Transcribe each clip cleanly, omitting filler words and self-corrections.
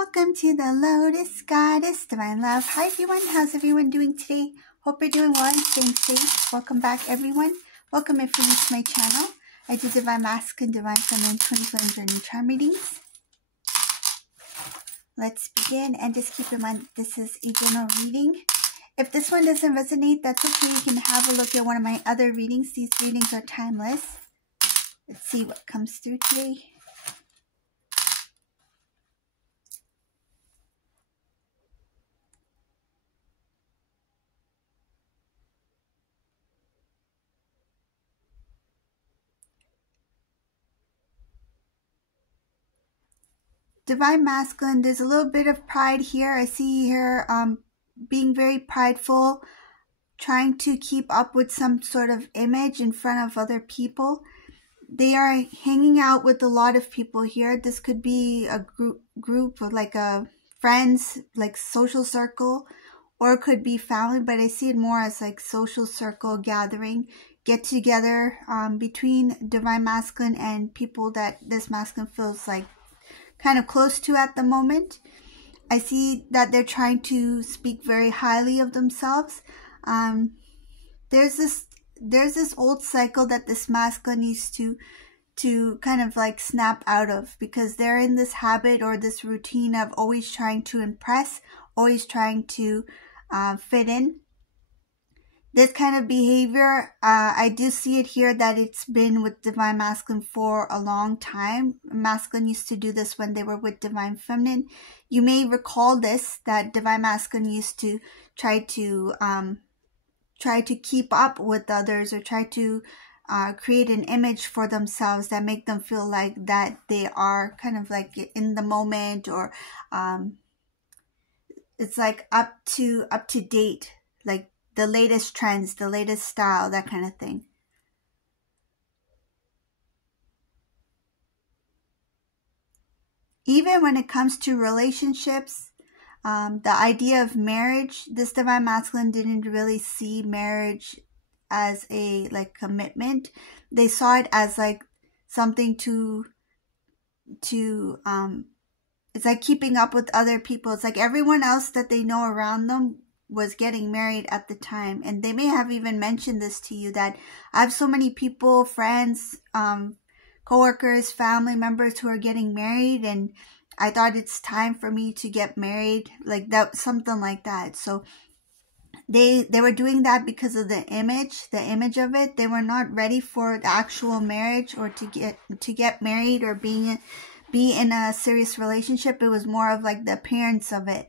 Welcome to the Lotus Goddess Divine Love. Hi everyone, how's everyone doing today? Hope you're doing well and staying safe. Welcome back everyone. Welcome if you're new to my channel. I do Divine Masculine, Divine Feminine, Twin Flame Journey Charm readings. Let's begin, and just keep in mind this is a general reading. If this one doesn't resonate, that's okay. You can have a look at one of my other readings. These readings are timeless. Let's see what comes through today. Divine Masculine, there's a little bit of pride here. I see here being very prideful, trying to keep up with some sort of image in front of other people. They are hanging out with a lot of people here. This could be a group of like a friends, like social circle, or it could be family, but I see it more as like social circle gathering, get together between Divine Masculine and people that this masculine feels like kind of close to at the moment. I see that they're trying to speak very highly of themselves. There's this old cycle that this masculine needs to kind of like snap out of, because they're in this habit or this routine of always trying to impress, always trying to fit in. This kind of behavior, I do see it here that it's been with Divine Masculine for a long time. Masculine used to do this when they were with Divine Feminine. You may recall this, that Divine Masculine used to try to keep up with others, or try to create an image for themselves that make them feel like that they are kind of like in the moment, or it's like up to date, like the latest trends, the latest style, that kind of thing. Even when it comes to relationships, the idea of marriage, this Divine Masculine didn't really see marriage as a like commitment. They saw it as like something to it's like keeping up with other people. It's like everyone else that they know around them was getting married at the time, and they may have even mentioned this to you, that I have so many people, friends, co-workers, family members who are getting married, and I thought it's time for me to get married, like that, something like that. So they were doing that because of the image of it. They were not ready for the actual marriage, or to get married, or be in a serious relationship. It was more of like the appearance of it.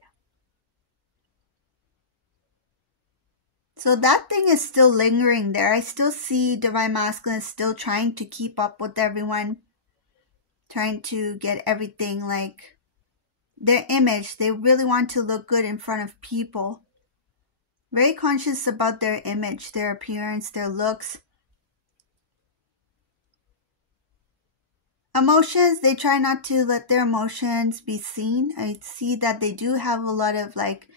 So that thing is still lingering there. I still see Divine Masculine still trying to keep up with everyone, trying to get everything like their image. They really want to look good in front of people. Very conscious about their image, their appearance, their looks. Emotions, they try not to let their emotions be seen. I see that they do have a lot of like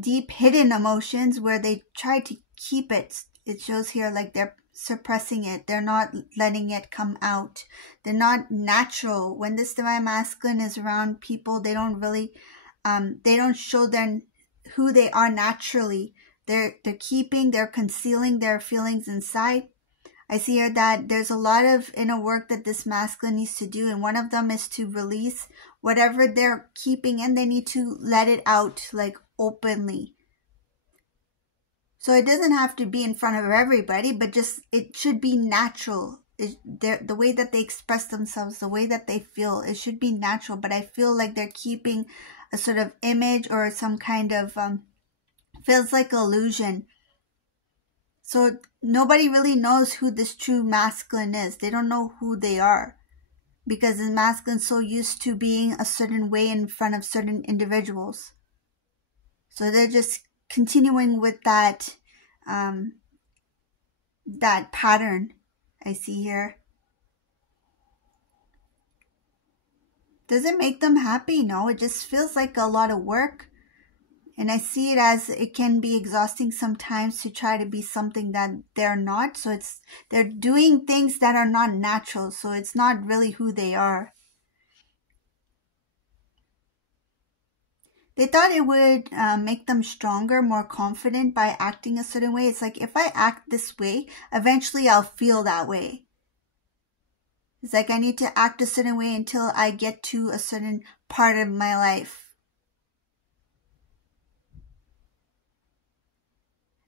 deep hidden emotions where they try to keep it. It shows here like they're suppressing it. They're not letting it come out. They're not natural. When this Divine Masculine is around people, they don't really they don't show them who they are naturally. They're concealing their feelings inside. I see here that there's a lot of inner work that this masculine needs to do, and one of them is to release whatever they're keeping in. They need to let it out like openly. So it doesn't have to be in front of everybody, but just it should be natural. The way that they express themselves, the way that they feel, it should be natural. But I feel like they're keeping a sort of image or some kind of feels like illusion. So nobody really knows who this true masculine is. They don't know who they are, because the masculine is so used to being a certain way in front of certain individuals. So they're just continuing with that that pattern I see here. Does it make them happy? No, it just feels like a lot of work. And I see it as it can be exhausting sometimes to try to be something that they're not. So they're doing things that are not natural. So it's not really who they are. They thought it would make them stronger, more confident by acting a certain way. It's like, if I act this way, eventually I'll feel that way. It's like I need to act a certain way until I get to a certain part of my life.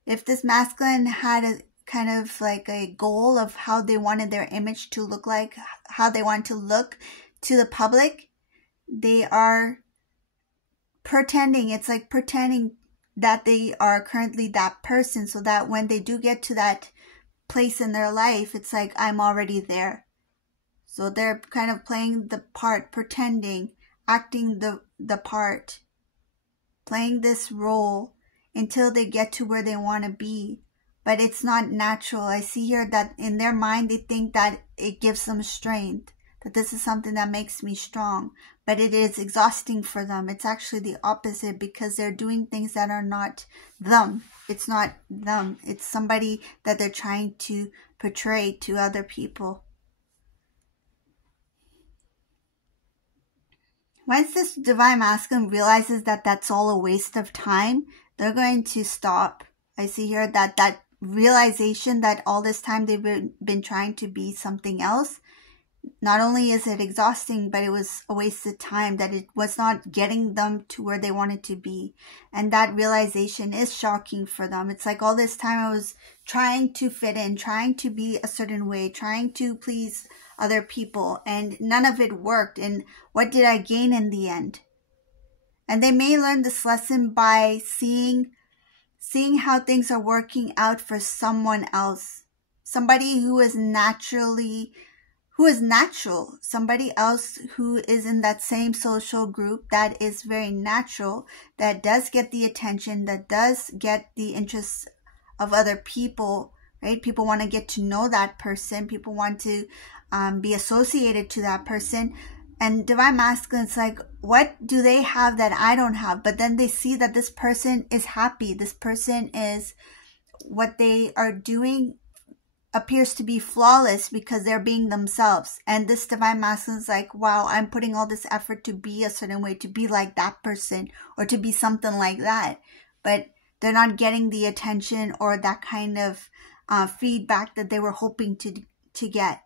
If this masculine had a kind of like a goal of how they wanted their image to look like, how they want to look to the public, they are pretending. It's like pretending that they are currently that person, so that when they do get to that place in their life, it's like, I'm already there. So they're kind of playing the part, pretending, acting the part, playing this role until they get to where they want to be. But it's not natural. I see here that in their mind, they think that it gives them strength, that this is something that makes me strong. But it is exhausting for them. It's actually the opposite, because they're doing things that are not them. It's not them. It's somebody that they're trying to portray to other people. Once this divine masculine realizes that that's all a waste of time, they're going to stop. I see here that that realization that all this time they've been trying to be something else, not only is it exhausting, but it was a waste of time, that it was not getting them to where they wanted to be. And that realization is shocking for them. It's like, all this time I was trying to fit in, trying to be a certain way, trying to please other people, and none of it worked. And what did I gain in the end? And they may learn this lesson by seeing how things are working out for someone else. Somebody who is natural, somebody else who is in that same social group that is very natural, that does get the attention, that does get the interests of other people, right? People want to get to know that person. People want to be associated to that person. And divine masculine's like, what do they have that I don't have? But then they see that this person is happy. This person is, what they are doing appears to be flawless because they're being themselves. And this divine masculine is like, wow, I'm putting all this effort to be a certain way, to be like that person, or to be something like that. But they're not getting the attention or that kind of feedback that they were hoping to get.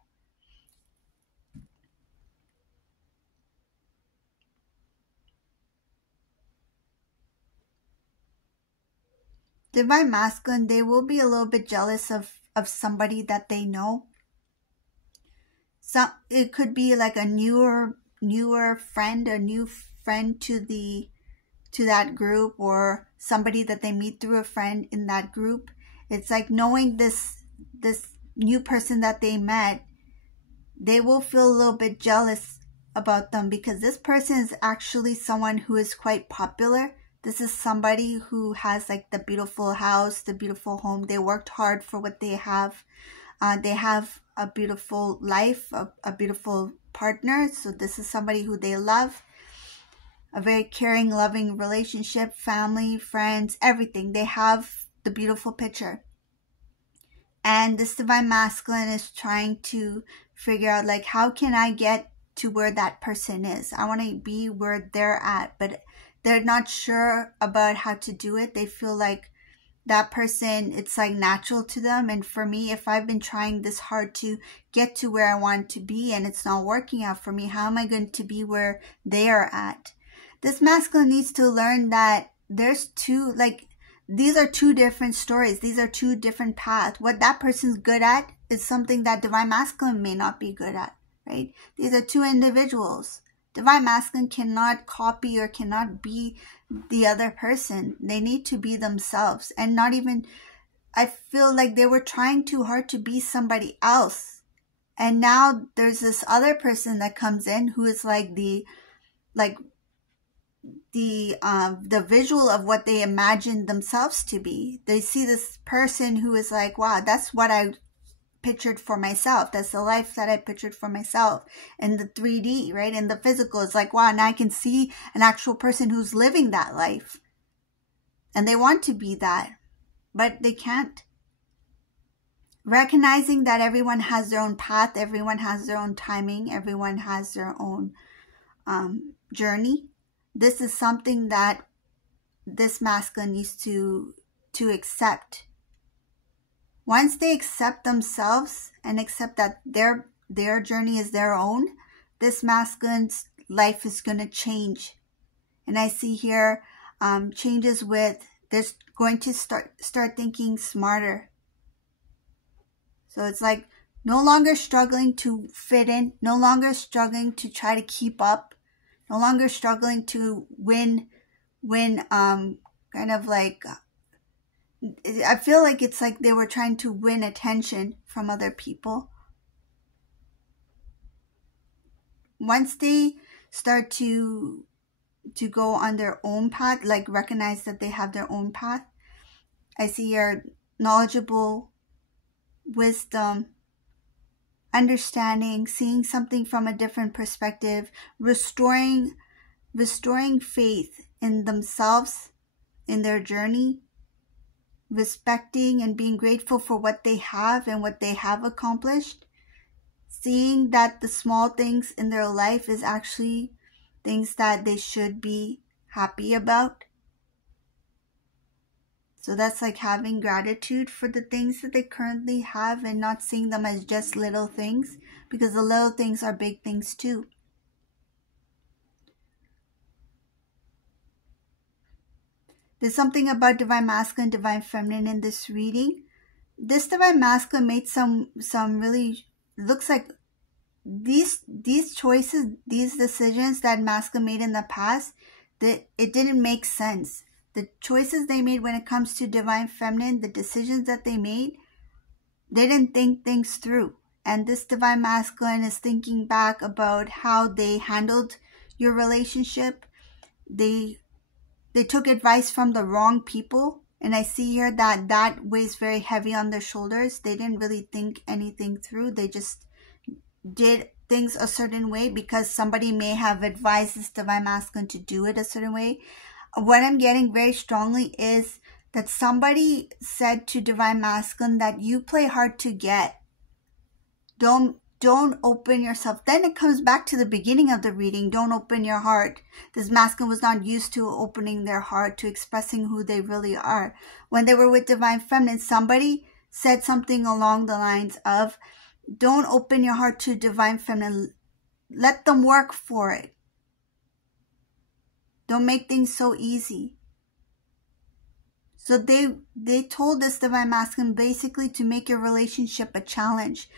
Divine masculine, they will be a little bit jealous of somebody that they know. So it could be like a newer friend, a new friend to that group, or somebody that they meet through a friend in that group. It's like knowing this new person that they met, they will feel a little bit jealous about them, because this person is actually someone who is quite popular. This is somebody who has like the beautiful house, the beautiful home. They worked hard for what they have. They have a beautiful life, a beautiful partner. So this is somebody who they love. A very caring, loving relationship, family, friends, everything. They have the beautiful picture. And this divine masculine is trying to figure out, like, how can I get to where that person is? I want to be where they're at, but they're not sure about how to do it. They feel like that person, it's like natural to them. And for me, if I've been trying this hard to get to where I want to be and it's not working out for me, how am I going to be where they are at? This masculine needs to learn that there's these are two different stories. These are two different paths. What that person's good at is something that divine masculine may not be good at, right? These are two individuals. Divine masculine cannot copy or cannot be the other person. They need to be themselves. And not even, I feel like they were trying too hard to be somebody else. And now there's this other person that comes in who is like the visual of what they imagined themselves to be. They see this person who is like, wow, that's what I pictured for myself. That's the life that I pictured for myself in the 3D, right? In the physical, it's like, wow, now I can see an actual person who's living that life. And they want to be that, but they can't. Recognizing that everyone has their own path, everyone has their own timing, everyone has their own journey. This is something that this masculine needs to accept. Once they accept themselves and accept that their journey is their own, this masculine's life is going to change. And I see here changes with, they're going to start thinking smarter. So it's like no longer struggling to fit in, no longer struggling to try to keep up, no longer struggling to win, kind of like, I feel like it's like they were trying to win attention from other people. Once they start to go on their own path, like recognize that they have their own path, I see here knowledgeable, wisdom, understanding, seeing something from a different perspective, restoring faith in themselves, in their journey, respecting and being grateful for what they have and what they have accomplished, seeing that the small things in their life is actually things that they should be happy about. So that's like having gratitude for the things that they currently have and not seeing them as just little things, because the little things are big things too. There's something about Divine Masculine, Divine Feminine in this reading. This Divine Masculine made some really, looks like these choices, these decisions that Masculine made in the past, that it didn't make sense. The choices they made when it comes to Divine Feminine, the decisions that they made, they didn't think things through. And this Divine Masculine is thinking back about how they handled your relationship. They took advice from the wrong people. And I see here that weighs very heavy on their shoulders. They didn't really think anything through. They just did things a certain way because somebody may have advised this Divine Masculine to do it a certain way. What I'm getting very strongly is that somebody said to Divine Masculine that you play hard to get. Don't open yourself. Then it comes back to the beginning of the reading. Don't open your heart. This masculine was not used to opening their heart, to expressing who they really are. When they were with Divine Feminine, somebody said something along the lines of, don't open your heart to Divine Feminine. Let them work for it. Don't make things so easy. So they told this Divine Masculine basically to make your relationship a challenge.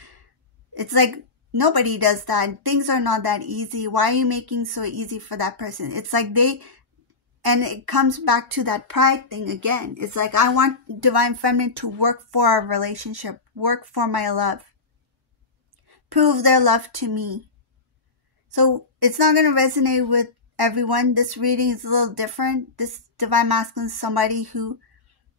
It's like, nobody does that. Things are not that easy. Why are you making so easy for that person? It's like and it comes back to that pride thing again. It's like, I want Divine Feminine to work for our relationship, work for my love, prove their love to me. So it's not going to resonate with everyone. This reading is a little different. This Divine Masculine is somebody who,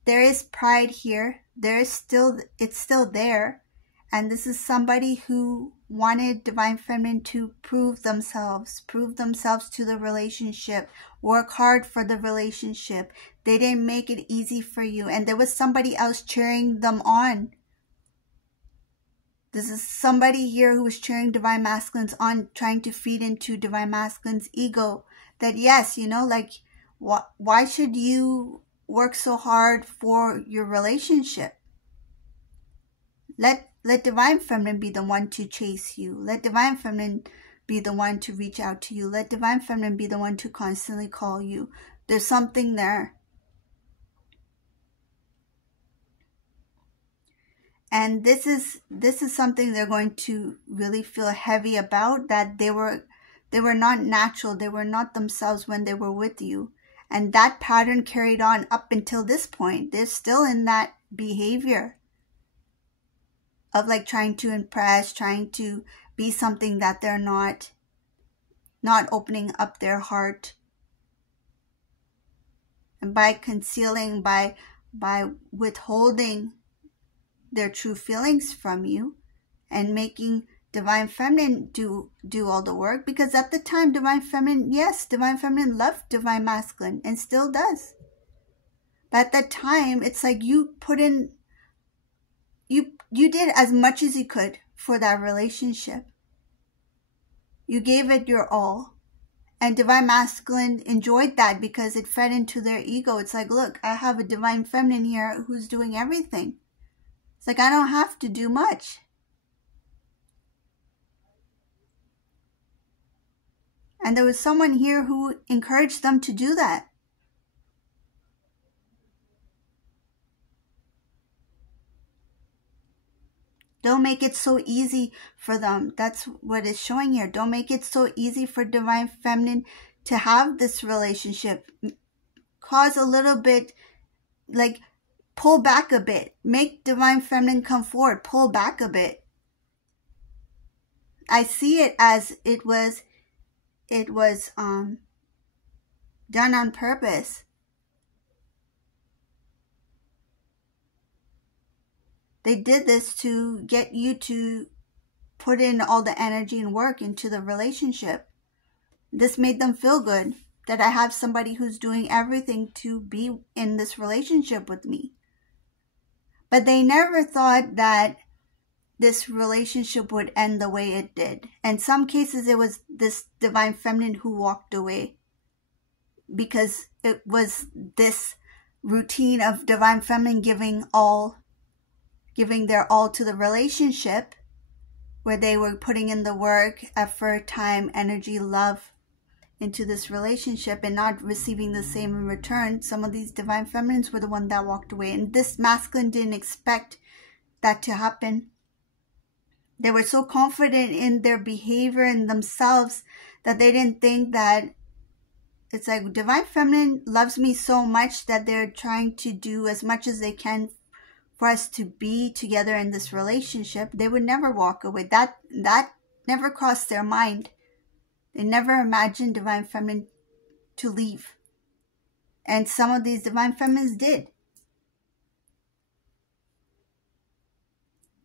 there is pride here. It's still there. And this is somebody who wanted Divine Feminine to prove themselves to the relationship, work hard for the relationship. They didn't make it easy for you. And there was somebody else cheering them on. This is somebody here who was cheering Divine Masculines on, trying to feed into Divine Masculine's ego. That yes, like, why should you work so hard for your relationship? Let Divine Feminine be the one to chase you. Let Divine Feminine be the one to reach out to you. Let Divine Feminine be the one to constantly call you. There's something there. And this is something they're going to really feel heavy about, that they were not natural. They were not themselves when they were with you. And that pattern carried on up until this point. They're still in that behavior of like trying to impress, trying to be something that they're not opening up their heart. And by concealing, by withholding their true feelings from you and making Divine Feminine do all the work. Because at the time, Divine Feminine loved Divine Masculine and still does. But at that time, it's like you put in, you did as much as you could for that relationship. You gave it your all. And Divine Masculine enjoyed that because it fed into their ego. It's like, look, I have a Divine Feminine here who's doing everything. It's like, I don't have to do much. And there was someone here who encouraged them to do that. Don't make it so easy for them. That's what it's showing here. Don't make it so easy for Divine Feminine to have this relationship. Cause a little bit, like, pull back a bit. Make Divine Feminine come forward. Pull back a bit. I see it as it was done on purpose. They did this to get you to put in all the energy and work into the relationship. This made them feel good that I have somebody who's doing everything to be in this relationship with me. But they never thought that this relationship would end the way it did. In some cases, it was this Divine Feminine who walked away because it was this routine of Divine Feminine giving their all to the relationship, where they were putting in the work, effort, time, energy, love into this relationship and not receiving the same in return. Some of these Divine Feminines were the one that walked away, and this masculine didn't expect that to happen. They were so confident in their behavior and themselves that they didn't think that it's like Divine Feminine loves me so much that they're trying to do as much as they can for us to be together in this relationship. They would never walk away. That never crossed their mind. They never imagined Divine Feminine to leave. And some of these Divine Feminines did.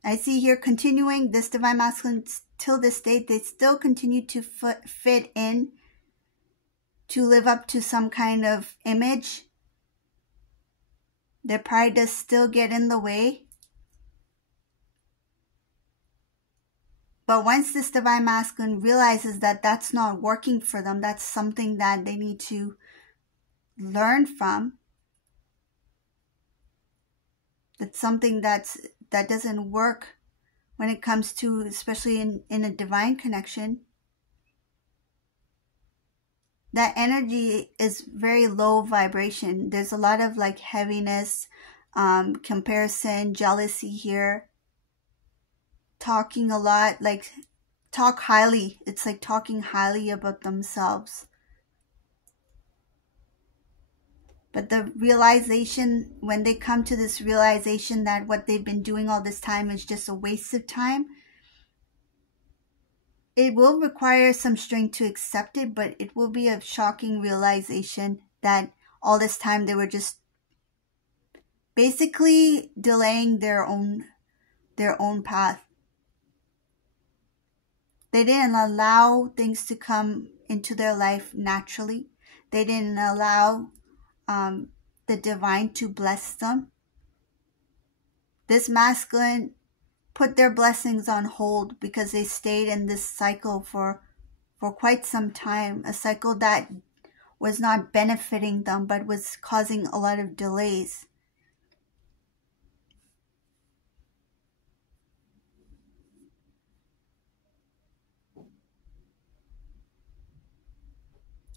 I see here continuing this Divine Masculine till this date. They still continue to fit in, to live up to some kind of image. Their pride does still get in the way. But once this Divine Masculine realizes that that's not working for them, that's something that they need to learn from. That's something that doesn't work when it comes to, especially in a divine connection. That energy is very low vibration. There's a lot of like heaviness, comparison, jealousy here. Talking a lot, like talk highly. It's like talking highly about themselves. But the realization, when they come to this realization that what they've been doing all this time is just a waste of time, it will require some strength to accept it, but it will be a shocking realization that all this time they were just basically delaying their own path. They didn't allow things to come into their life naturally. They didn't allow the divine to bless them. This masculine put their blessings on hold because they stayed in this cycle for quite some time. A cycle that was not benefiting them but was causing a lot of delays.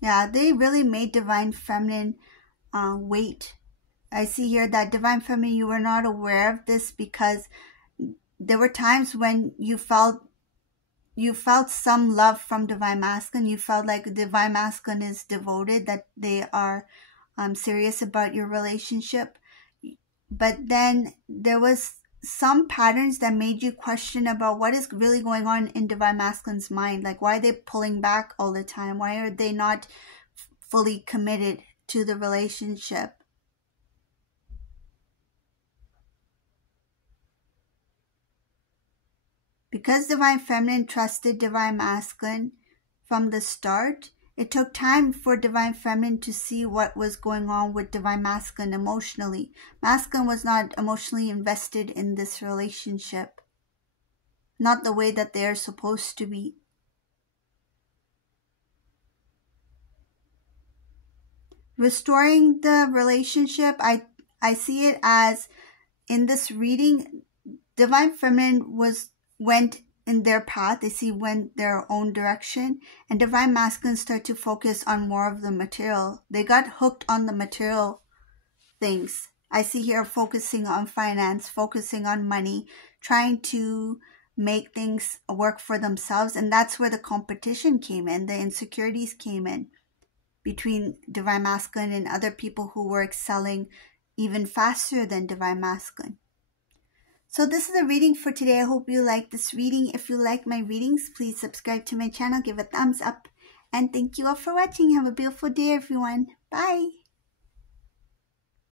Yeah, they really made Divine Feminine wait. I see here that Divine Feminine, you were not aware of this because there were times when you felt some love from Divine Masculine. You felt like Divine Masculine is devoted, that they are serious about your relationship. But then there was some patterns that made you question about what is really going on in Divine Masculine's mind. Like, why are they pulling back all the time? Why are they not fully committed to the relationship? Because Divine Feminine trusted Divine Masculine from the start, it took time for Divine Feminine to see what was going on with Divine Masculine emotionally. Masculine was not emotionally invested in this relationship. Not the way that they are supposed to be. restoring the relationship, I see it as, in this reading, Divine Feminine went in their path. They went their own direction, and Divine Masculine start to focus on more of the material. They got hooked on the material things. I see here focusing on finance, focusing on money, trying to make things work for themselves. And that's where the competition came in, the insecurities came in between Divine Masculine and other people who were excelling even faster than Divine Masculine. So this is a reading for today. I hope you like this reading. If you like my readings, please subscribe to my channel, give a thumbs up, and thank you all for watching. Have a beautiful day, everyone. Bye.